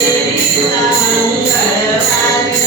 เด็กดีนักเด็กดี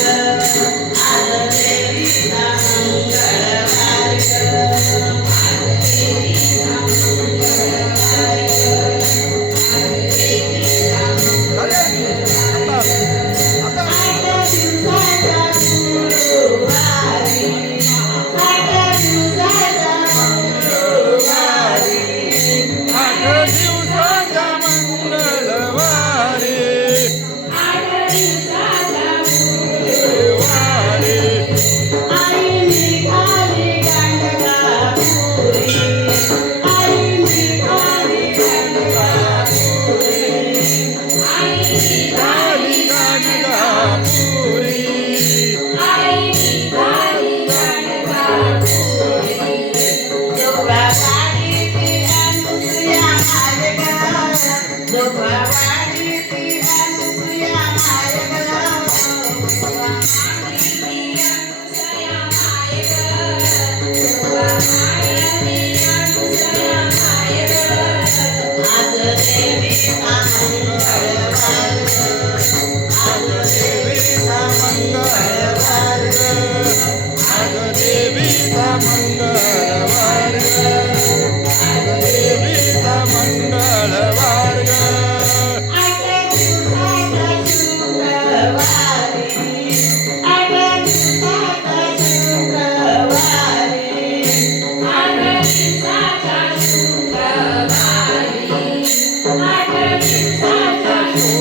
Yeah.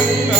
Thank